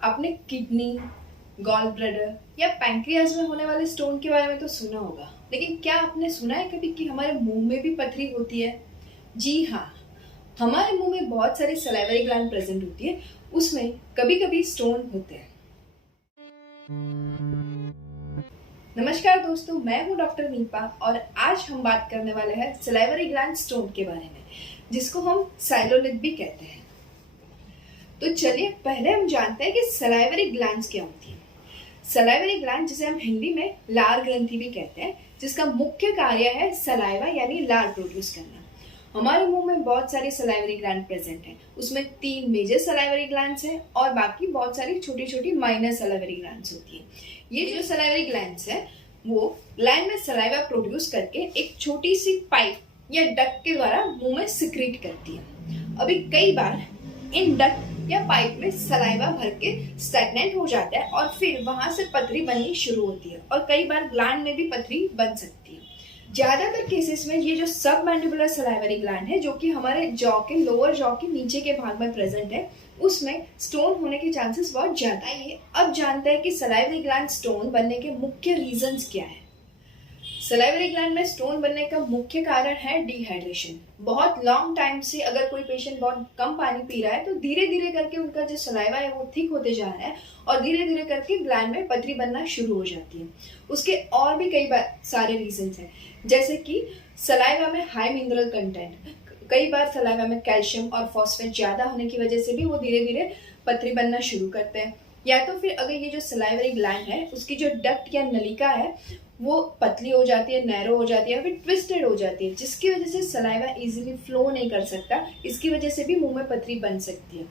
आपने kidney, gall bladder या pancreas में होने वाले स्टोन के बारे में तो सुना होगा, लेकिन क्या आपने सुना है कभी कि हमारे मुंह में भी पथरी होती है? जी हाँ, हमारे मुंह में बहुत सारी सलाइवरी ग्लैंड प्रेजेंट होती है, उसमें कभी कभी स्टोन होते हैं। नमस्कार दोस्तों, मैं हूं डॉक्टर नीपा और आज हम बात करने वाले हैं सलाइवरी ग्लैंड स्टोन के बारे में, जिसको हम साइलोलिथ भी कहते हैं। तो चलिए पहले हम जानते हैं कि सलाइवरी ग्लैंड्स क्या होती है। सलाइवरी ग्लैंड, जिसे हम हिंदी में लार ग्रंथि भी कहते हैं, जिसका मुख्य कार्य है सलाइवा यानी लार प्रोड्यूस करना। हमारे मुंह में बहुत सारी सलाइवरी ग्लैंड प्रेजेंट है, उसमें 3 मेजर सलाइवरी ग्लैंड्स हैं और बाकी बहुत सारी छोटी छोटी माइनर सलाइवरी ग्लैंड्स होती है। ये जो सलाइवरी ग्लैंड्स है वो ग्लैंड में सलाइवा प्रोड्यूस करके एक छोटी सी पाइप या डक्ट के द्वारा मुंह में सिक्रीट करती है। अभी कई बार इन डक्ट या पाइप में सलाइवा भर के स्टैग्नेंट हो जाता है और फिर वहां से पथरी बननी शुरू होती है और कई बार ग्लैंड में भी पथरी बन सकती है। ज्यादातर केसेस में ये जो सब मैंडिबुलर सलाइवरी ग्लैंड है, जो कि हमारे जॉ के लोअर जॉ के नीचे के भाग में प्रेजेंट है, उसमें स्टोन होने के चांसेस बहुत ज्यादा है। अब जानते हैं कि सलाइवरी ग्लैंड स्टोन बनने के मुख्य रीजंस क्या है। सलाइवरी ग्लैंड में स्टोन बनने का मुख्य कारण है डिहाइड्रेशन। बहुत लॉन्ग टाइम से अगर कोई पेशेंट बहुत कम पानी पी रहा है तो धीरे धीरे करके उनका जो सलाइवा है वो थिक होते जा रहा है और धीरे धीरे करके ग्लैंड में पथरी बनना शुरू हो जाती है। उसके और भी कई सारे रीजंस हैं, जैसे कि सलाइवा में हाई मिनरल कंटेंट। कई बार सलाइवा में कैल्शियम और फॉस्फेट ज्यादा होने की वजह से भी वो धीरे धीरे पथरी बनना शुरू करते हैं। या तो फिर अगर ये जो सलाइवरी ग्लैंड है उसकी जो डक्ट या नलिका है वो पतली हो जाती है, नैरो हो जाती है या फिर ट्विस्टेड हो जाती है, जिसकी वजह से सलाइवा इजीली फ्लो नहीं कर सकता। इसकी वजह से भी मुंह में पथरी बन सकती है।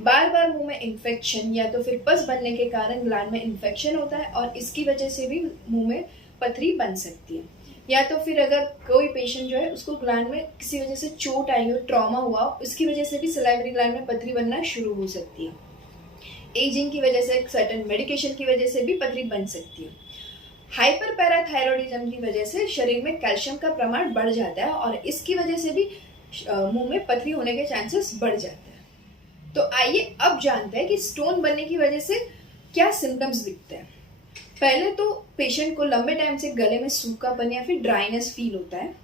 बार बार मुंह में इन्फेक्शन या तो फिर पस बनने के कारण ग्लैंड में इन्फेक्शन होता है और इसकी वजह से भी मुंह में पथरी बन सकती है। या तो फिर अगर कोई पेशेंट जो है उसको ग्लैंड में किसी वजह से चोट आई हो, ट्रॉमा हुआ, उसकी वजह से भी सलाइवरी ग्लैंड में पथरी बनना शुरू हो सकती है। एजिंग की वजह से, सर्टेन मेडिकेशन की वजह से भी पथरी बन सकती है। हाइपर पैराथायरॉयडिज्म की वजह से शरीर में कैल्शियम का प्रमाण बढ़ जाता है और इसकी वजह से भी मुंह में पथरी होने के चांसेस बढ़ जाते हैं। तो आइए अब जानते हैं कि स्टोन बनने की वजह से क्या सिम्टम्स दिखते हैं। पहले तो पेशेंट को लंबे टाइम से गले में सूखापन या फिर ड्राइनेस फील होता है,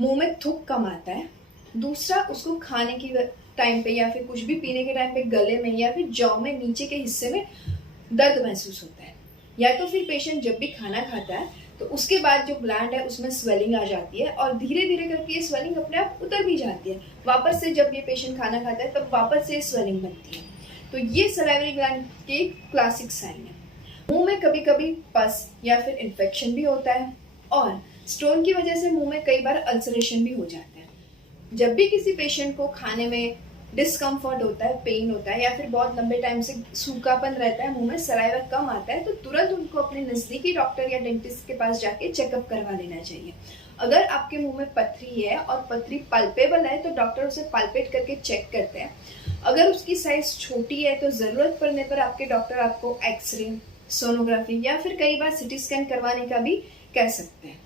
मुंह में थूक कम आता है। दूसरा, उसको खाने की टाइम पे या फिर कुछ भी पीने के टाइम पे गले में या फिर जॉ में नीचे के हिस्से में दर्द महसूस होता है। या तो फिर पेशेंट जब भी खाना खाता है तो उसके बाद जो ग्लैंड है उसमें स्वेलिंग आ जाती है और धीरे धीरे करके ये स्वेलिंग अपने आप उतर भी जाती है। वापस से जब ये पेशेंट खाना खाता है तब वापस से स्वेलिंग बनती है। तो ये सलाइवरी ग्लैंड के क्लासिक साइन है। मुंह में कभी कभी पस या फिर इन्फेक्शन भी होता है और स्टोन की वजह से मुंह में कई बार अल्सरेशन भी हो जाता है। जब भी किसी पेशेंट को खाने में डिस्कम्फर्ट होता है, पेन होता है या फिर बहुत लंबे टाइम से सूखापन रहता है, मुंह में सलाइवा कम आता है, तो तुरंत उनको अपने नजदीकी डॉक्टर या डेंटिस्ट के पास जाके चेकअप करवा लेना चाहिए। अगर आपके मुंह में पथरी है और पथरी पल्पेबल है तो डॉक्टर उसे पल्पेट करके चेक करते हैं। अगर उसकी साइज छोटी है तो जरूरत पड़ने पर आपके डॉक्टर आपको एक्सरे, सोनोग्राफी या फिर कई बार सिटी स्कैन करवाने का भी कह सकते हैं।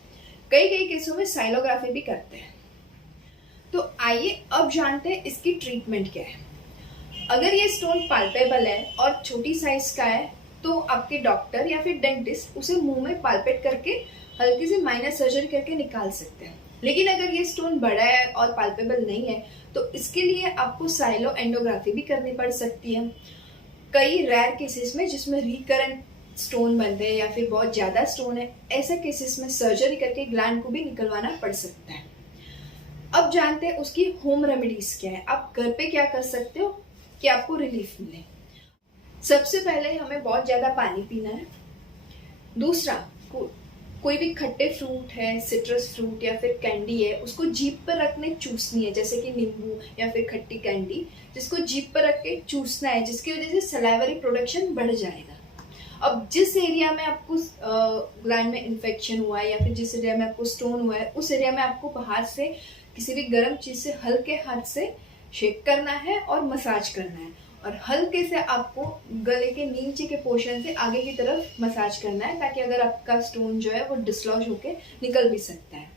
कई केसों में साइलोग्राफी भी करते हैं। तो आइए अब जानते हैं इसकी ट्रीटमेंट क्या है। अगर ये स्टोन पाल्पेबल है और छोटी साइज का है तो आपके डॉक्टर या फिर डेंटिस्ट उसे मुंह में पाल्पेट करके हल्की सी माइनर सर्जरी करके निकाल सकते हैं। लेकिन अगर ये स्टोन बड़ा है और पाल्पेबल नहीं है तो इसके लिए आपको साइलो एंडोग्राफी भी करनी पड़ सकती है। कई रेयर केसेस में जिसमें रिकरेंट स्टोन बनते हैं या फिर बहुत ज्यादा स्टोन है, ऐसे केसेस में सर्जरी करके ग्लैंड को भी निकलवाना पड़ सकता है। अब जानते हैं उसकी होम रेमेडीज क्या है। आप घर पे क्या कर सकते हो कि आपको रिलीफ मिले। सबसे पहले हमें बहुत ज्यादा पानी पीना है। दूसरा, कोई भी खट्टे फ्रूट है, सिट्रस फ्रूट या फिर कैंडी है, उसको जीभ पर रखने चूसनी है, जैसे कि नींबू या फिर खट्टी कैंडी, जिसको जीभ पर रख के चूसना है, जिसकी वजह से सलाइवरी प्रोडक्शन बढ़ जाएगा। अब जिस एरिया में आपको ग्लैंड में इन्फेक्शन हुआ है या फिर जिस एरिया में आपको स्टोन हुआ है, उस एरिया में आपको बाहर से किसी भी गर्म चीज से हल्के हाथ से शेक करना है और मसाज करना है और हल्के से आपको गले के नीचे के पोर्शन से आगे की तरफ मसाज करना है, ताकि अगर आपका स्टोन जो है वो डिसलॉज होके निकल भी सकता है।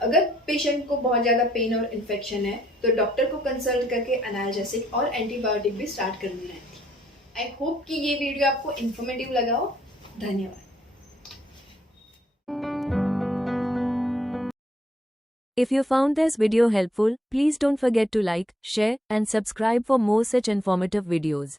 अगर पेशेंट को बहुत ज्यादा पेन और इन्फेक्शन है तो डॉक्टर को कंसल्ट करके एनाल्जेसिक और एंटीबायोटिक भी स्टार्ट करनी रहती है। आई होप कि ये वीडियो आपको इन्फॉर्मेटिव लगा हो। धन्यवाद। If you found this video helpful, please don't forget to like, share, and subscribe for more such informative videos.